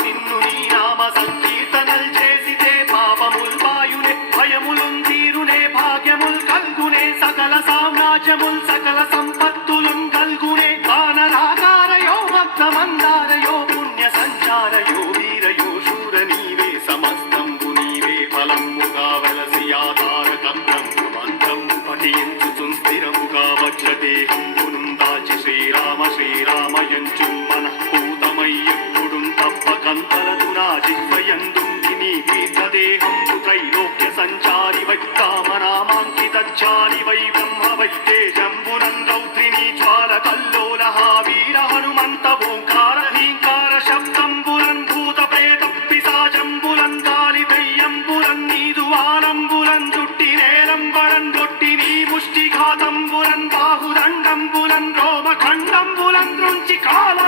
నిన్ను నీ నామ సంకీర్తనల్ చేసితే పాపముల్ బాయునే భయములున్ తీరునే భాగ్యముల్ కల్గునే సకల సామ్రాజ్యముల్ సకల సంపత్తులున్ కల్గునే వానరాకారయో భక్తమందారయో పుణ్య సంచారయో వీరయో శూర నీవే సమస్తంబు నీవే ఫలముగా వలసి ఆధారకం బ్రహ్మమంత్రం పఠించుచున్ స్థిరముగా వజ్రదేహంబునుం దాల్చి శ్రీరామ శ్రీరామయంచు మనఃపూతమయ్యెప్పుడుం తప్పకంతలదు నా జిహ్వయందుంది నీ తీర్థదేహంబు త్రైలోక్య సంచారి వై కామనామాంకితజ్జాలి వై బ్రహ్మ వై తేజంబునం రౌద్రిణీ జ్వాల కల్లోలః వీర హనుమంత ఓంకార హీంకార శబ్దంబులన్ భూత ప్రేత పిశాచంబులన్ గాలి దయ్యంబులన్ నీదు వాలంబులన్ జుట్టి నేలంబళన్ గొట్టి నీ ముష్టిఘాతంబులన్ బాహుదండంబులన్ రోమఖండంబులన్ దృంచి కాల